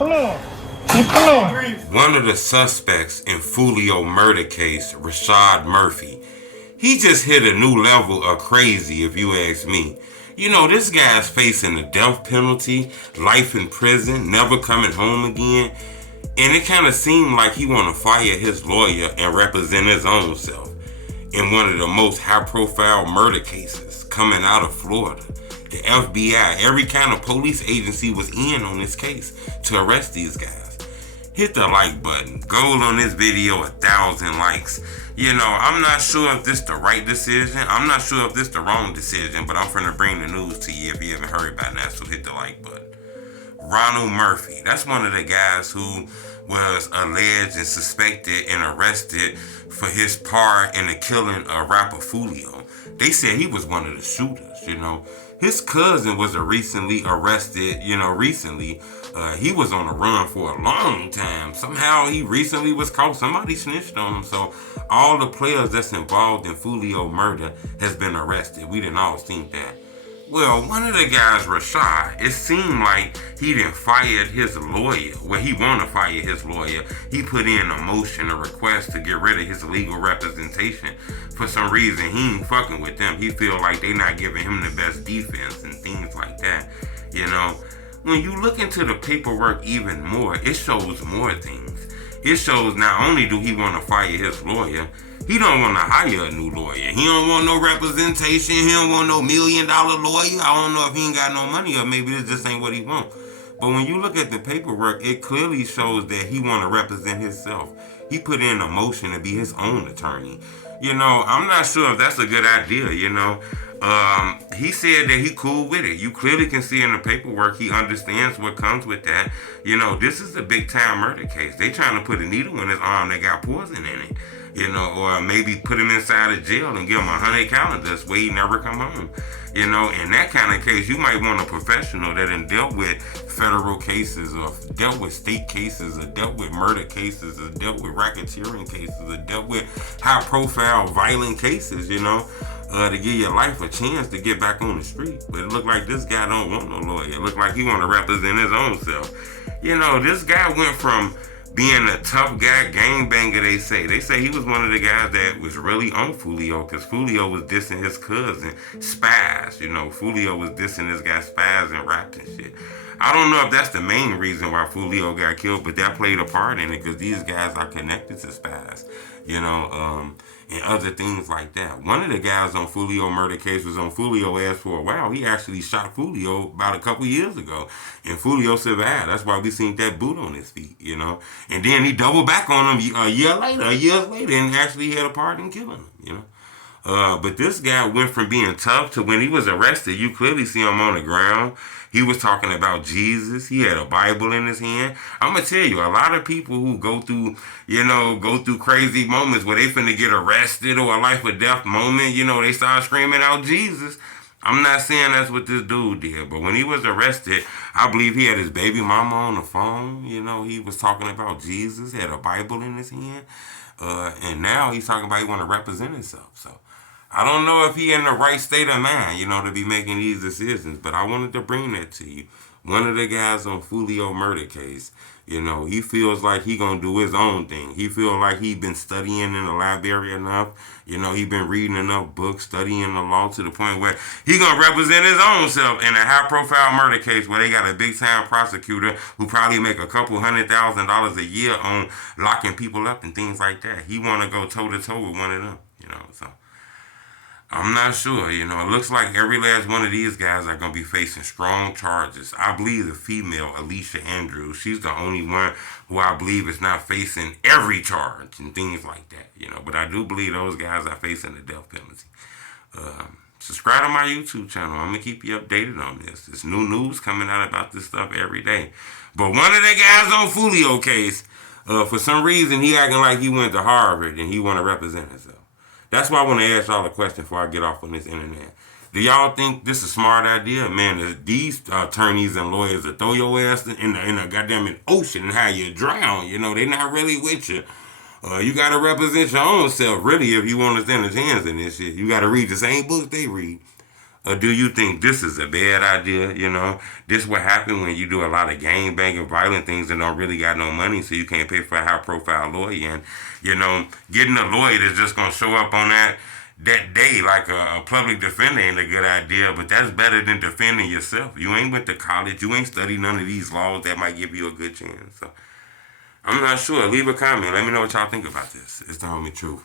One of the suspects in Foolio murder case, Rashad Murphy, he just hit a new level of crazy, if you ask me. You know, this guy's facing the death penalty, life in prison, never coming home again. And it kind of seemed like he want to fire his lawyer and represent his own self in one of the most high-profile murder cases coming out of Florida. The FBI, every kind of police agency was in on this case to arrest these guys. Hit the like button. Gold on this video, 1,000 likes. You know, I'm not sure if this the right decision. I'm not sure if this the wrong decision, but I'm finna bring the news to you if you haven't heard by now, so hit the like button. Ronald Murphy, that's one of the guys who was alleged and suspected and arrested for his part in the killing of rapper Foolio. They said he was one of the shooters, you know. His cousin was recently arrested, recently. He was on the run for a long time. Somehow he recently was caught. Somebody snitched on him. So all the players that's involved in Foolio murder has been arrested. We didn't all think that. Well, one of the guys, Rashad, it seemed like he done fired his lawyer. Well, he want to fire his lawyer. He put in a motion, a request to get rid of his legal representation. For some reason, he ain't fucking with them. He feel like they not giving him the best defense and things like that. You know, when you look into the paperwork even more, it shows more things. It shows not only do he want to fire his lawyer, he don't want to hire a new lawyer. He don't want no representation. He don't want no $1 million lawyer. I don't know if he ain't got no money or maybe this just ain't what he want. But when you look at the paperwork, it clearly shows that he want to represent himself. He put in a motion to be his own attorney. You know, I'm not sure if that's a good idea, you know. He said that he cool with it. You clearly can see in the paperwork he understands what comes with that. You know, this is a big time murder case. They trying to put a needle in his arm that got poison in it. You know, or maybe put him inside a jail and give him 100 calendars where he never come home. You know, in that kind of case, you might want a professional that done dealt with federal cases or dealt with state cases or dealt with murder cases or dealt with racketeering cases or dealt with high profile violent cases, you know, to give your life a chance to get back on the street. But it looked like this guy don't want no lawyer. It looked like he want to represent his own self. You know, this guy went from being a tough guy gangbanger, they say. They say he was one of the guys that was really on Foolio because Foolio was dissing his cousin, Spaz. You know, Foolio was dissing this guy, Spaz, and rap and shit. I don't know if that's the main reason why Foolio got killed, but that played a part in it because these guys are connected to Spaz, you know, and other things like that. One of the guys on Foolio murder case was on Foolio ass for a while. He actually shot Foolio about a couple years ago, and Foolio survived. That's why we seen that boot on his feet, you know. And then he doubled back on him years later, and actually had a part in killing him, you know. But this guy went from being tough to when he was arrested, you clearly see him on the ground. He was talking about Jesus. He had a Bible in his hand. I'm going to tell you, a lot of people who go through crazy moments where they finna get arrested or a life or death moment, you know, they start screaming out Jesus. I'm not saying that's what this dude did, but when he was arrested, I believe he had his baby mama on the phone. You know, he was talking about Jesus, had a Bible in his hand. And now he's talking about he want to represent himself. So I don't know if he in the right state of mind, you know, to be making these decisions, but I wanted to bring that to you. One of the guys on Foolio murder case, you know, he feels like he gonna do his own thing. He feel like he been studying in the library enough. You know, he been reading enough books, studying the law to the point where he gonna represent his own self in a high-profile murder case where they got a big-time prosecutor who probably make a couple $100,000 a year on locking people up and things like that. He wanna go toe-to-toe with one of them, you know, so. I'm not sure, you know. It looks like every last one of these guys are going to be facing strong charges. I believe the female, Alicia Andrews, she's the only one who I believe is not facing every charge and things like that, you know. But I do believe those guys are facing the death penalty. Subscribe to my YouTube channel. I'm going to keep you updated on this. There's new news coming out about this stuff every day. But one of the guys on Foolio case, for some reason, he acting like he went to Harvard and he want to represent himself. That's why I want to ask y'all a question before I get off on this internet. Do y'all think this is a smart idea? Man, these attorneys and lawyers that throw your ass in a goddamn ocean and have you drown. You know, they're not really with you. You got to represent your own self, really, if you want to stand a chance in this shit. You got to read the same books they read. Or do you think this is a bad idea? This what happen when you do a lot of gang banging, violent things and don't really got no money, so you can't pay for a high profile lawyer. And getting a lawyer that's just gonna show up on that day like a public defender ain't a good idea. But that's better than defending yourself. You ain't went to college. You ain't studied none of these laws that might give you a good chance. So I'm not sure. Leave a comment. Let me know what y'all think about this. It's the homie truth.